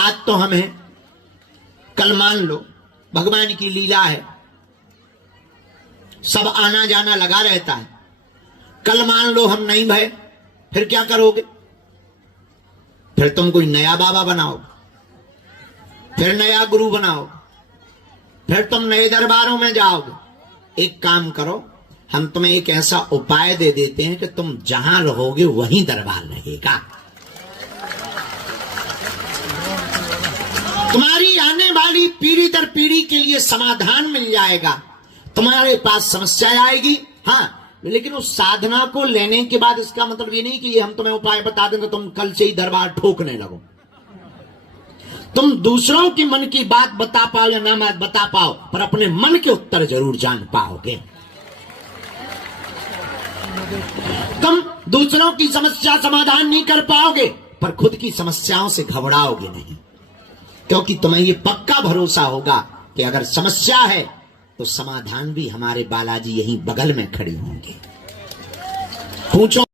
आज तो हम हैं, कल मान लो भगवान की लीला है, सब आना जाना लगा रहता है। कल मान लो हम नहीं भय, फिर क्या करोगे? फिर तुम कोई नया बाबा बनाओ, फिर नया गुरु बनाओ, फिर तुम नए दरबारों में जाओगे। एक काम करो, हम तुम्हें एक ऐसा उपाय दे देते हैं कि तुम जहां रहोगे वहीं दरबार रहेगा। तुम्हारी आने वाली पीढ़ी दर पीढ़ी के लिए समाधान मिल जाएगा। तुम्हारे पास समस्या आएगी, हाँ, लेकिन उस साधना को लेने के बाद इसका मतलब ये नहीं कि ये हम तुम्हें उपाय बता दें तो तुम कल से ही दरबार ठोकने लगो। तुम दूसरों की मन की बात बता पाओ या ना बता पाओ, पर अपने मन के उत्तर जरूर जान पाओगे। तुम दूसरों की समस्या समाधान नहीं कर पाओगे, पर खुद की समस्याओं से घबराओगे नहीं, क्योंकि तुम्हें ये पक्का भरोसा होगा कि अगर समस्या है तो समाधान भी हमारे बालाजी यहीं बगल में खड़े होंगे। पूछो,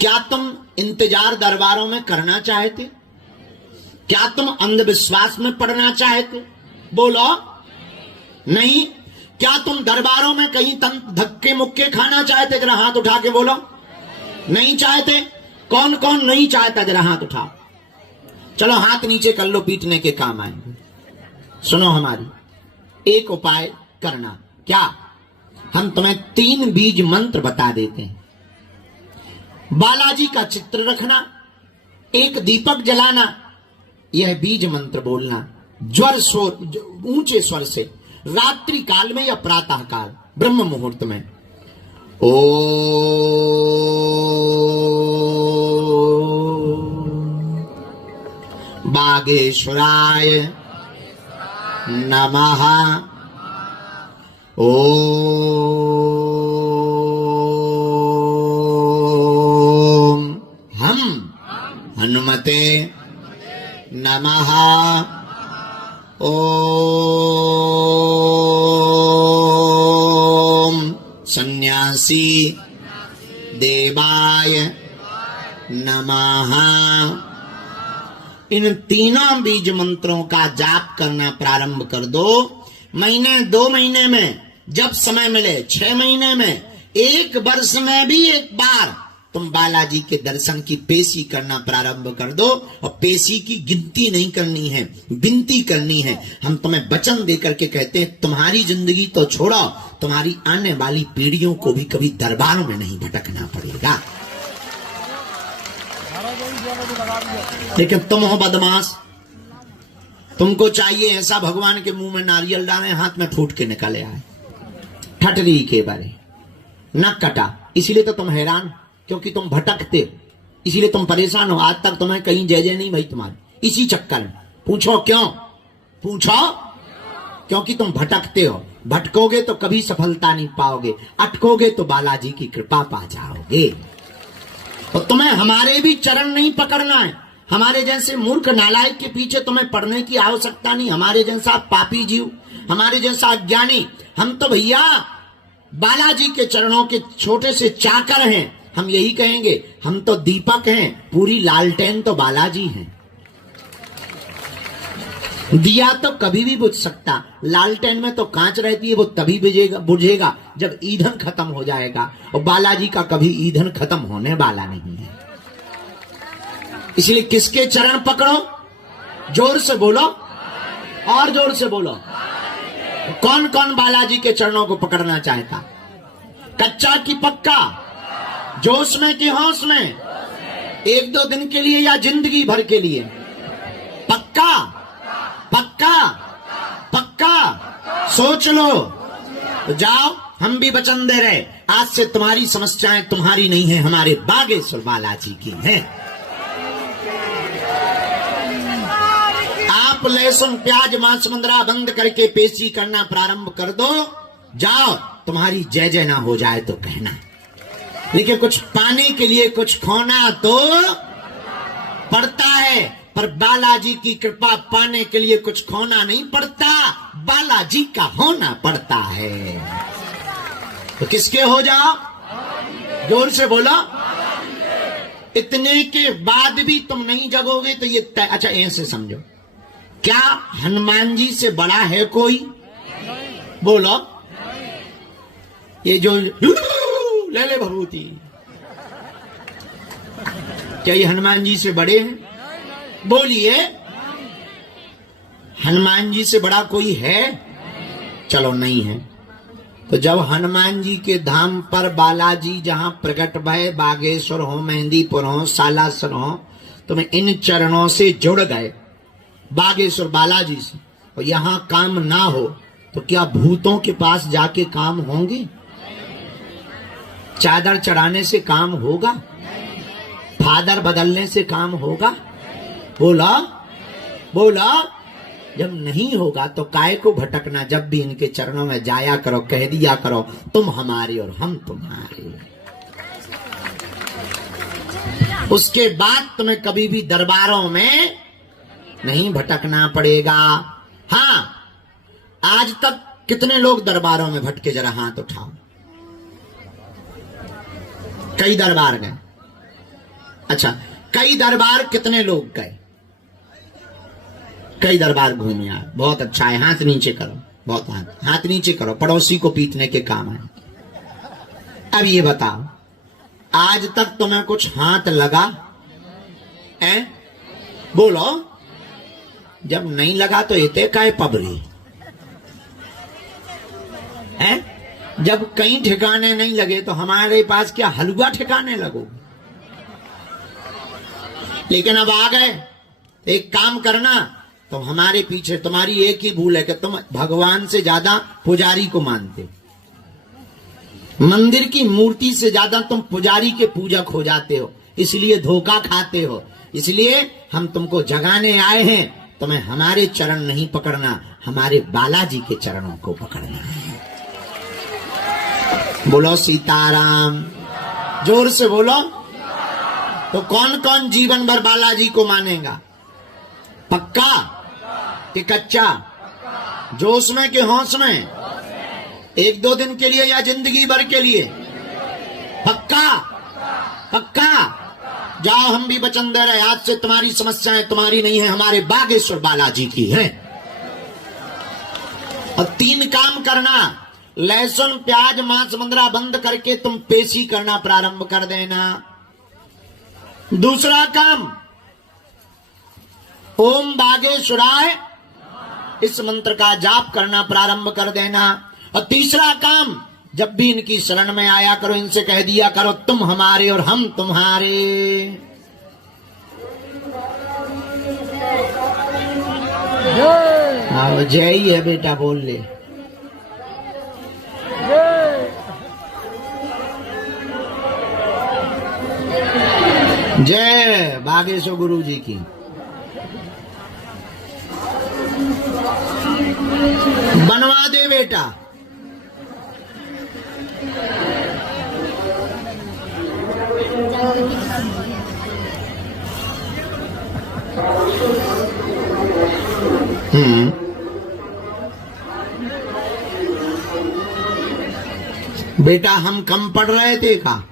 क्या तुम इंतजार दरबारों में करना चाहते? क्या तुम अंधविश्वास में पड़ना चाहते? बोलो नहीं। क्या तुम दरबारों में कहीं धक्के मुक्के खाना चाहते? जरा हाथ उठा के बोलो। नहीं चाहते? कौन कौन नहीं चाहता? जरा हाथ उठाओ। चलो हाथ नीचे कर लो, पीटने के काम आएंगे। सुनो, हमारी एक उपाय करना। क्या? हम तुम्हें 3 बीज मंत्र बता देते हैं। बालाजी का चित्र रखना, एक दीपक जलाना, यह बीज मंत्र बोलना ज्वर स्वर ऊंचे स्वर से, रात्रि काल में या प्रातः काल ब्रह्म मुहूर्त में। ओ बागेश्वराय नमः। ओम हम हनुमते नमः। ओम सन्यासी देवाय नमः। इन तीनों बीज मंत्रों का जाप करना प्रारंभ कर दो। महीने 2 महीने में, जब समय मिले 6 महीने में, 1 वर्ष में भी एक बार तुम बालाजी के दर्शन की पेशी करना प्रारंभ कर दो। और पेशी की गिनती नहीं करनी है, विनती करनी है। हम तुम्हें वचन देकर के कहते हैं, तुम्हारी जिंदगी तो छोड़ो, तुम्हारी आने वाली पीढ़ियों को भी कभी दरबारों में नहीं भटकना पड़ेगा। लेकिन तुम हो बदमाश, तुमको चाहिए ऐसा भगवान के मुंह में नारियल डाले, हाथ में फूट के निकले आए। ठटरी के बारे न कटा, इसीलिए तो तुम हैरान, क्योंकि तुम भटकते हो, इसीलिए तुम परेशान हो। आज तक तुम्हें कहीं जय जय नहीं भाई तुम्हारी, इसी चक्कर में। पूछो क्यों? पूछो क्योंकि तुम भटकते हो। भटकोगे तो कभी सफलता नहीं पाओगे, अटकोगे तो बालाजी की कृपा पा जाओगे। तो तुम्हें हमारे भी चरण नहीं पकड़ना है। हमारे जैसे मूर्ख नालायक के पीछे तुम्हें पढ़ने की आवश्यकता नहीं। हमारे जैसा पापी जीव, हमारे जैसा अज्ञानी, हम तो भैया बालाजी के चरणों के छोटे से चाकर हैं। हम यही कहेंगे, हम तो दीपक हैं, पूरी लालटेन तो बालाजी हैं। दिया तो कभी भी बुझ सकता, लालटेन में तो कांच रहती है, वो तभी बुझेगा जब ईंधन खत्म हो जाएगा। और बालाजी का कभी ईंधन खत्म होने वाला नहीं है। इसलिए किसके चरण पकड़ो? जोर से बोलो, और जोर से बोलो। कौन कौन बालाजी के चरणों को पकड़ना चाहता? कच्चा की पक्का? जोश में कि होश में? 1-2 दिन के लिए या जिंदगी भर के लिए? पक्का पक्का पक्का? सोच लो। तो जाओ, हम भी वचन दे रहे, आज से तुम्हारी समस्याएं तुम्हारी नहीं है, हमारे बागेश्वर बालाजी की हैं। आप लहसुन प्याज मांस मंदरा बंद करके पेशी करना प्रारंभ कर दो। जाओ, तुम्हारी जय जय ना हो जाए तो कहना। लेकिन कुछ पाने के लिए कुछ खोना तो पड़ता है, पर बालाजी की कृपा पाने के लिए कुछ खोना नहीं पड़ता, बालाजी का होना पड़ता है। तो किसके हो जाओ? जोर से बोलो। इतने के बाद भी तुम नहीं जगोगे तो ये अच्छा ऐसे समझो, क्या हनुमान जी से बड़ा है कोई? बोलो। ये जो ले ले भभूति, क्या ये हनुमान जी से बड़े हैं? बोलिए, हनुमान जी से बड़ा कोई है? चलो नहीं है। तो जब हनुमान जी के धाम पर बालाजी जहां प्रकट भय, बागेश्वर हो, मेहंदीपुर हो, सालासर हो, तो मैं इन चरणों से जुड़ गए, बागेश्वर बालाजी से, और यहां काम ना हो तो क्या भूतों के पास जाके काम होंगे? चादर चढ़ाने से काम होगा? फादर बदलने से काम होगा? बोला बोला। जब नहीं होगा तो काय को भटकना, जब भी इनके चरणों में जाया करो, कह दिया करो तुम हमारे और हम तुम्हारे। उसके बाद तुम्हें कभी भी दरबारों में नहीं भटकना पड़ेगा। हाँ, आज तक कितने लोग दरबारों में भटके? जरा हाथ उठाओ। कई दरबार गए? अच्छा, कई दरबार कितने लोग गए? कई दरबार घूमे यार, बहुत अच्छा है। हाथ नीचे करो, बहुत हाथ नीचे करो, पड़ोसी को पीटने के काम है। अब ये बताओ, आज तक तुम्हें कुछ हाथ लगा है? बोलो। जब नहीं लगा तो इते काय पबरी है? जब कहीं ठिकाने नहीं लगे तो हमारे पास क्या हलवा ठिकाने लगो? लेकिन अब आ गए। एक काम करना, तुम हमारे पीछे, तुम्हारी एक ही भूल है कि तुम भगवान से ज्यादा पुजारी को मानते हो। मंदिर की मूर्ति से ज्यादा तुम पुजारी के पूजक हो जाते हो, इसलिए धोखा खाते हो। इसलिए हम तुमको जगाने आए हैं, तुम्हें हमारे चरण नहीं पकड़ना, हमारे बालाजी के चरणों को पकड़ना है। बोलो सीताराम, जोर से बोलो। तो कौन कौन जीवन भर बालाजी को मानेगा? पक्का कि कच्चा? जोश में कि होश में? एक दो दिन के लिए या जिंदगी भर के लिए? पक्का पक्का। जाओ, हम भी वचन दे रहे, आज से तुम्हारी समस्याएं तुम्हारी नहीं है, हमारे बागेश्वर बालाजी की है। और 3 काम करना, लहसुन प्याज मांस मंदरा बंद करके तुम पेशी करना प्रारंभ कर देना। दूसरा काम, ओम बागेश्वराय इस मंत्र का जाप करना प्रारंभ कर देना। और तीसरा काम, जब भी इनकी शरण में आया करो, इनसे कह दिया करो तुम हमारे और हम तुम्हारे। हाँ, जय ही है बेटा, बोल ले। जय बागेश्वर गुरु जी की। बनवा दे बेटा। बेटा हम कम पढ़ रहे थे का?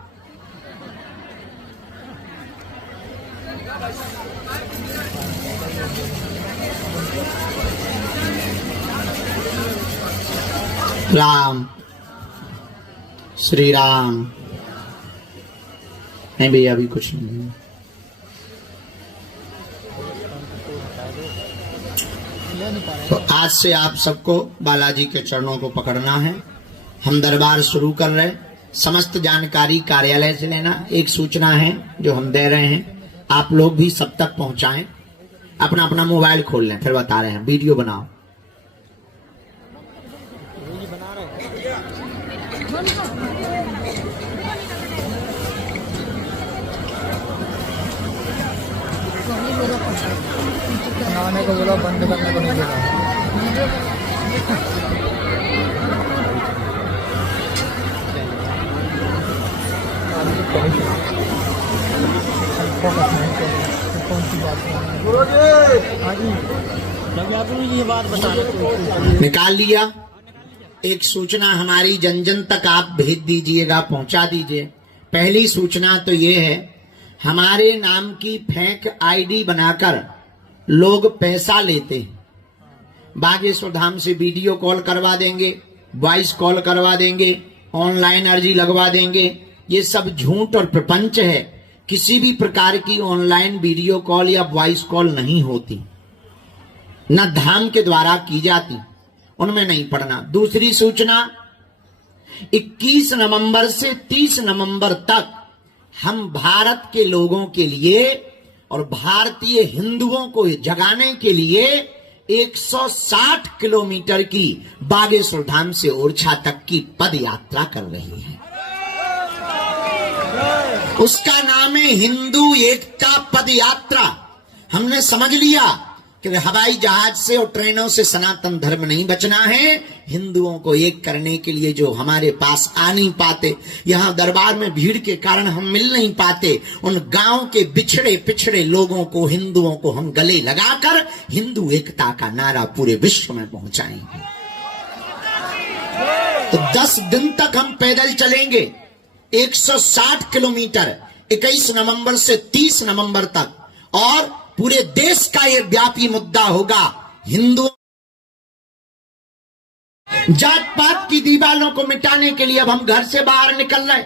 राम श्री राम। नहीं भैया, अभी कुछ नहीं। तो आज से आप सबको बालाजी के चरणों को पकड़ना है। हम दरबार शुरू कर रहे, समस्त जानकारी कार्यालय से लेना। एक सूचना है जो हम दे रहे हैं, आप लोग भी सब तक पहुंचाएं। अपना अपना मोबाइल खोल लें, फिर बता रहे हैं, वीडियो बनाओ। बनाने को बोला, बंद करने को नहीं बोला। कौन सी बात ये बात बता निकाल लिया। एक सूचना हमारी जन जन तक आप भेज दीजिएगा, पहुंचा दीजिए। पहली सूचना तो ये है, हमारे नाम की फेक आईडी बनाकर लोग पैसा लेते हैं। बागेश्वर धाम से वीडियो कॉल करवा देंगे, वॉइस कॉल करवा देंगे, ऑनलाइन अर्जी लगवा देंगे। ये सब झूठ और प्रपंच है। किसी भी प्रकार की ऑनलाइन वीडियो कॉल या वॉइस कॉल नहीं होती, न धाम के द्वारा की जाती, उनमें नहीं पढ़ना। दूसरी सूचना, 21 नवंबर से 30 नवंबर तक हम भारत के लोगों के लिए और भारतीय हिंदुओं को जगाने के लिए 160 किलोमीटर की बागेश्वर धाम से ओरछा तक की पद यात्रा कर रही है। उसका नाम है हिंदू एकता पद यात्रा। हमने समझ लिया कि हवाई जहाज से और ट्रेनों से सनातन धर्म नहीं बचना है। हिंदुओं को एक करने के लिए जो हमारे पास आ नहीं पाते, यहां दरबार में भीड़ के कारण हम मिल नहीं पाते, उन गांव के बिछड़े पिछड़े लोगों को, हिंदुओं को हम गले लगाकर हिंदू एकता का नारा पूरे विश्व में पहुंचाएंगे। तो 10 दिन तक हम पैदल चलेंगे, 160 किलोमीटर, 21 नवंबर से 30 नवंबर तक। और पूरे देश का यह व्यापी मुद्दा होगा। हिंदू जात पात की दीवारों को मिटाने के लिए अब हम घर से बाहर निकल रहे।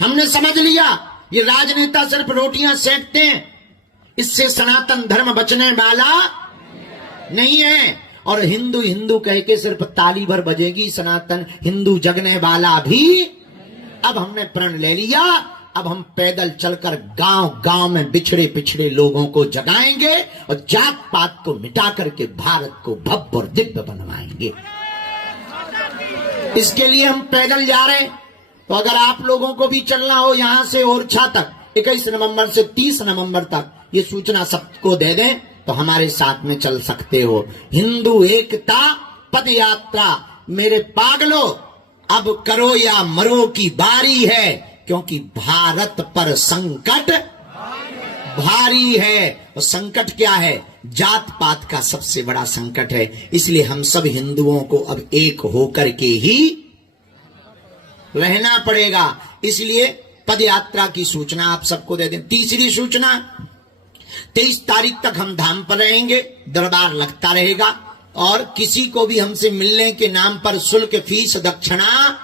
हमने समझ लिया ये राजनेता सिर्फ रोटियां सेकते हैं, इससे सनातन धर्म बचने वाला नहीं है। और हिंदू हिंदू कह के सिर्फ ताली भर बजेगी, सनातन हिंदू जगने वाला भी। अब हमने प्रण ले लिया, अब हम पैदल चलकर गांव गांव में बिछड़े पिछड़े लोगों को जगाएंगे और जात पात को मिटा करके भारत को भव्य और दिव्य बनवाएंगे। इसके लिए हम पैदल जा रहे हैं। तो अगर आप लोगों को भी चलना हो यहां से ओरछा तक 21 नवंबर से 30 नवंबर तक, ये सूचना सबको दे दें तो हमारे साथ में चल सकते हो। हिंदू एकता पद यात्रा। मेरे पागलों, अब करो या मरो की बारी है, क्योंकि भारत पर संकट भारी है। और संकट क्या है? जात पात का सबसे बड़ा संकट है। इसलिए हम सब हिंदुओं को अब एक होकर के ही रहना पड़ेगा। इसलिए पद यात्रा की सूचना आप सबको दे दें। तीसरी सूचना, 23 तारीख तक हम धाम पर रहेंगे, दरबार लगता रहेगा और किसी को भी हमसे मिलने के नाम पर शुल्क, फीस, दक्षिणा,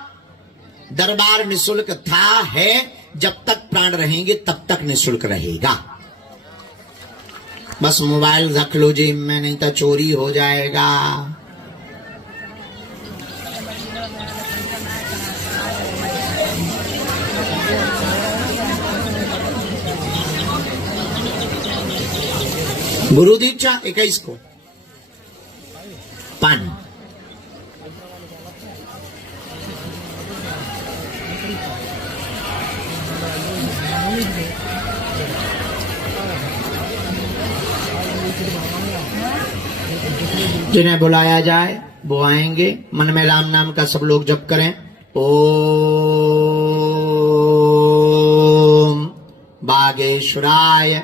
दरबार निशुल्क था, है, जब तक प्राण रहेंगे तब तक निशुल्क रहेगा। बस मोबाइल रख लो जेब में, नहीं तो चोरी हो जाएगा। गुरु दीक्षा 21 को पानी। जिन्हें बुलाया जाए वो आएंगे। मन में राम नाम का सब लोग जप करें। ओम बागेश्वराय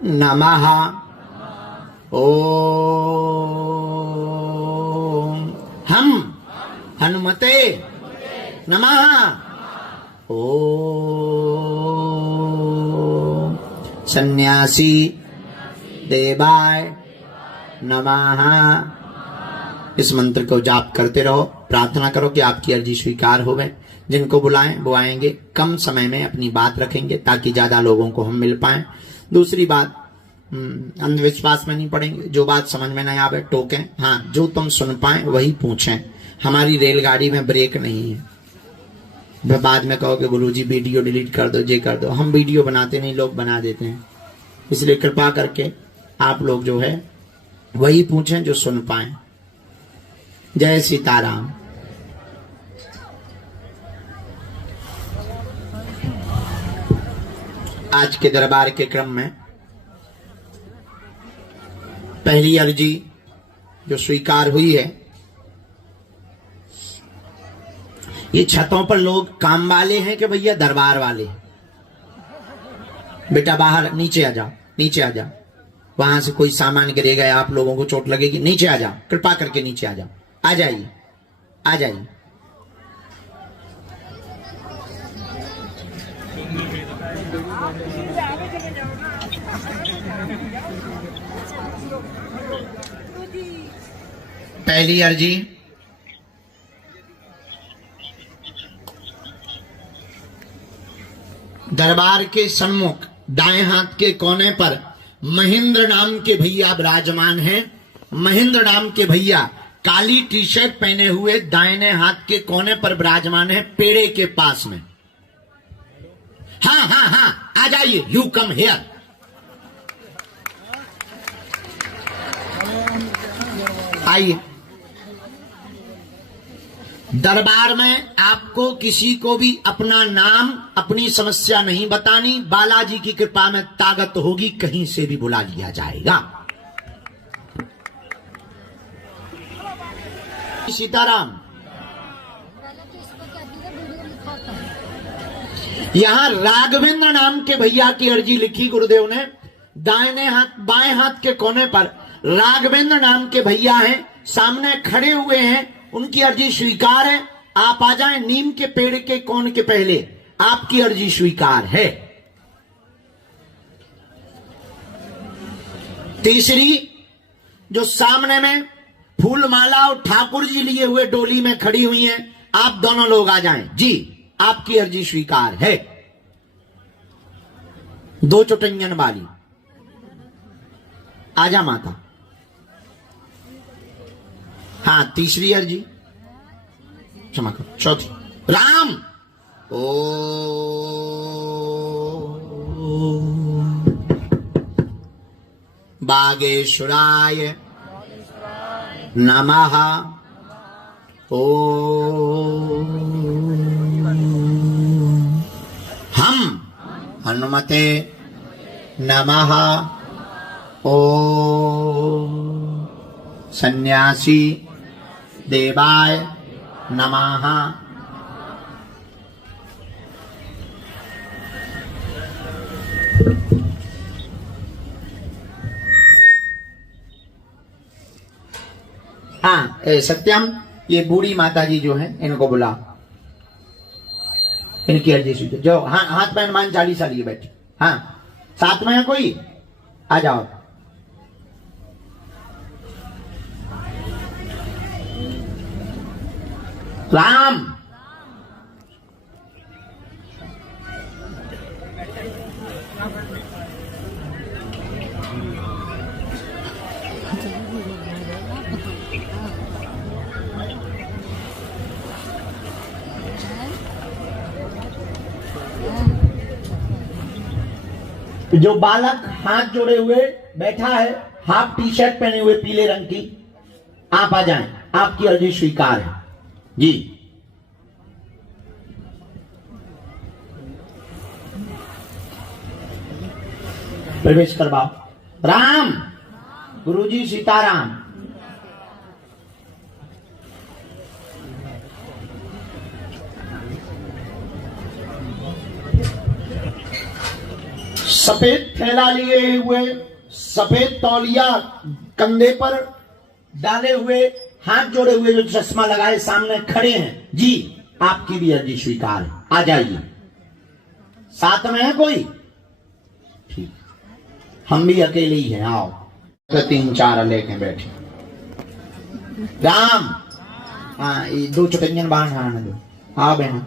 नमः। ओम हम हनुमते नमः। ओम सन्यासी देवाय नमः। इस मंत्र को जाप करते रहो, प्रार्थना करो कि आपकी अर्जी स्वीकार होवे। जिनको बुलाएं वो आएंगे। कम समय में अपनी बात रखेंगे ताकि ज्यादा लोगों को हम मिल पाएं। दूसरी बात, अंधविश्वास में नहीं पड़ेंगे। जो बात समझ में नहीं आवे टोकें। हाँ, जो तुम सुन पाए वही पूछें। हमारी रेलगाड़ी में ब्रेक नहीं है। बाद में कहोगे गुरुजी वीडियो डिलीट कर दो, ये कर दो। हम वीडियो बनाते नहीं, लोग बना देते हैं। इसलिए कृपा करके आप लोग जो है वही पूछें जो सुन पाए। जय सीताराम। आज के दरबार के क्रम में पहली अर्जी जो स्वीकार हुई है, ये छतों पर लोग काम वाले हैं कि भैया दरबार वाले? बेटा बाहर नीचे आ जाओ, नीचे आ जाओ। वहां से कोई सामान गिरेगा, आप लोगों को चोट लगेगी। नीचे आ जाओ, कृपा करके नीचे आ जाओ। आ जाइए, आ जाइए। पहली अर्जी दरबार के सम्मुख दाएं हाथ के कोने पर महेंद्र नाम के भैया विराजमान हैं। महेंद्र नाम के भैया काली टी शर्ट पहने हुए दाहिने हाथ के कोने पर विराजमान है, पेड़े के पास में। हाँ हाँ हाँ, आ जाइए, यू कम हियर। आइए। दरबार में आपको किसी को भी अपना नाम, अपनी समस्या नहीं बतानी। बालाजी की कृपा में ताकत होगी, कहीं से भी बुला लिया जाएगा। सीताराम। यहां राघवेंद्र नाम के भैया की अर्जी लिखी गुरुदेव ने। दाहिने हाथ, बाएं हाथ के कोने पर राघवेंद्र नाम के भैया हैं, सामने खड़े हुए हैं। उनकी अर्जी स्वीकार है। आप आ जाएं, नीम के पेड़ के कोन के पहले आपकी अर्जी स्वीकार है। तीसरी जो सामने में फूल माला और ठाकुर जी लिए हुए डोली में खड़ी हुई हैं, आप दोनों लोग आ जाएं। जी, आपकी अर्जी स्वीकार है। दो चुटंगन वाली, आजा माता। हाँ, तीसरी अर्जी, क्षमा करो, चौथी। राम ओ बागेश्वराय नमः। ओ हम हनुमते नमः। ओ सन्यासी देवाय नमः। हाँ, सत्यम, ये बूढ़ी माता जी जो है, इनको बुला, इनकी अर्जी स्वीकार। जो हाँ, हाथ में हनुमान चालीसा लिए बैठे। हाँ, साथ में है कोई? आ जाओ। राम जो बालक हाथ जोड़े हुए बैठा है, हाफ टी शर्ट पहने हुए पीले रंग की, आप आ जाएं, आपकी अर्जी स्वीकार है। जी, प्रवेश करवाओ। राम, गुरुजी सीताराम। सफेद थैला लिए हुए, सफेद तौलिया कंधे पर डाले हुए, हाथ जोड़े हुए, जो चश्मा लगाए सामने खड़े हैं। जी, आपकी भी अर्जी स्वीकार है। आ जाइए। साथ में है कोई? ठीक, हम भी अकेले ही हैं। आओ, तो 3-4 लेके बैठे। राम, हाँ, ये 2 चुटंगन बाहर आने दो। आओ बहना।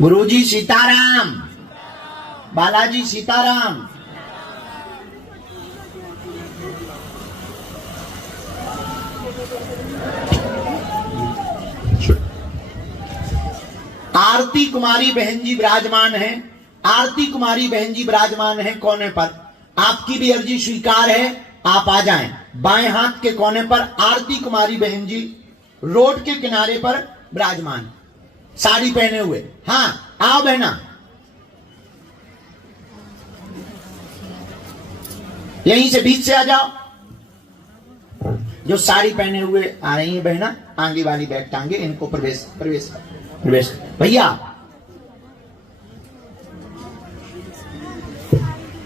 गुरुजी सीताराम, बालाजी सीताराम। आरती कुमारी बहन जी विराजमान हैं। आरती कुमारी बहन जी विराजमान हैं कोने पर। आपकी भी अर्जी स्वीकार है। आप आ जाएं। बाएं हाथ के कोने पर आरती कुमारी बहन जी रोड के किनारे पर विराजमान, साड़ी पहने हुए। हाँ, आओ बहना। यहीं से बीच से आ जाओ। जो साड़ी पहने हुए आ रही है बहना, आगे वाली बैग टांगे, इनको प्रवेश प्रवेश प्रवेश। भैया,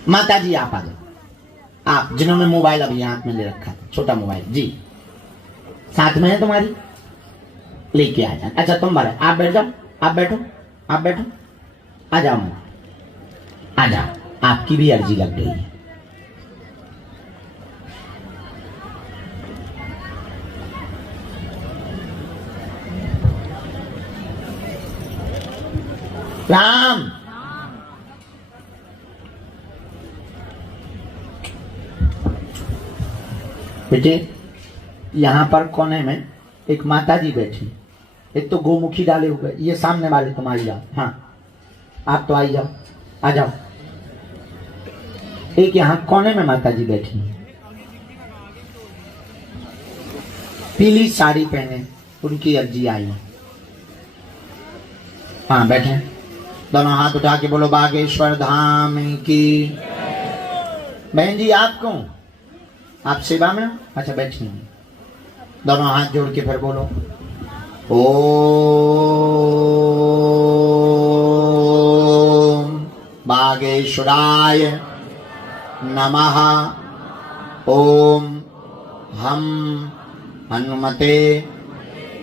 माता जी आप आ जाओ। आप जिन्होंने मोबाइल अभी हाथ में ले रखा है, छोटा मोबाइल। जी, साथ में है तुम्हारी, लेके आ जाए। अच्छा, तुम बारे, आप बैठ जाओ। आप बैठो, आप बैठो। आ जाओ। आ जाओ, आपकी भी अर्जी लग गई है। राम, बेटे यहाँ पर कोने में एक माता जी बैठी, एक तो गोमुखी डाले हुए, ये सामने वाले तुम आई जाओ। हाँ आप तो आई जाओ, आ जाओ। एक यहाँ कोने में माता जी बैठी, पीली साड़ी पहने, उनकी अर्जी आई। हाँ बैठे, दोनों हाथ उठा के बोलो बागेश्वर धाम की। बहन जी आप कौन? आप सेवा में? अच्छा बैठिए, दोनों हाथ जोड़ के फिर बोलो ओम बागेश्वराय नमः। ओम हम हनुमते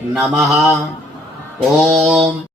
नमः। ओम